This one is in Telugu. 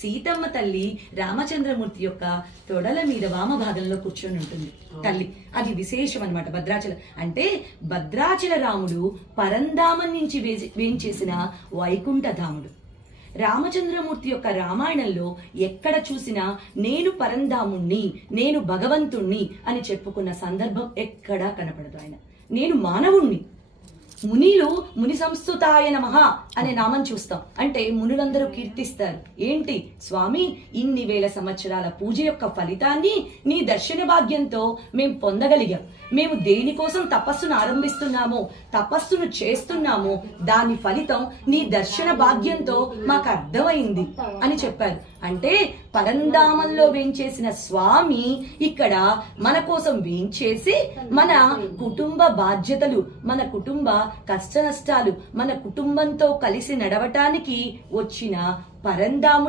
సీతమ్మ తల్లి రామచంద్రమూర్తి యొక్క తొడల మీద వామభాగంలో కూర్చొని ఉంటుంది తల్లి. అది విశేషం అన్నమాట. భద్రాచల అంటే భద్రాచల రాముడు పరంధామం నుంచి వేంచేసిన వైకుంఠధాముడు. రామచంద్రమూర్తి యొక్క రామాయణంలో ఎక్కడ చూసినా నేను పరంధాముణ్ణి, నేను భగవంతుణ్ణి అని చెప్పుకున్న సందర్భం ఎక్కడా కనపడదు. ఆయన నేను మానవుణ్ణి. మునిలు ముని సంస్థుతాయ నమః అనే నామం చూస్తాం. అంటే మునులందరూ కీర్తిస్తారు. ఏంటి స్వామి, ఇన్ని వేల సంవత్సరాల పూజ యొక్క ఫలితాన్ని నీ దర్శన భాగ్యంతో మేము పొందగలిగాం. మేము దేనికోసం తపస్సును ఆరంభిస్తున్నామో, తపస్సును చేస్తున్నామో దాని ఫలితం నీ దర్శన భాగ్యంతో మాకు అర్థమైంది అని చెప్పారు. అంటే పరంధామంలో వేంచేసిన స్వామి ఇక్కడ మన కోసం వేంచేసి మన కుటుంబ బాధ్యతలు, మన కుటుంబ కష్ట నష్టాలు, మన కుటుంబంతో కలిసి నడవటానికి వచ్చిన పరంధాముడు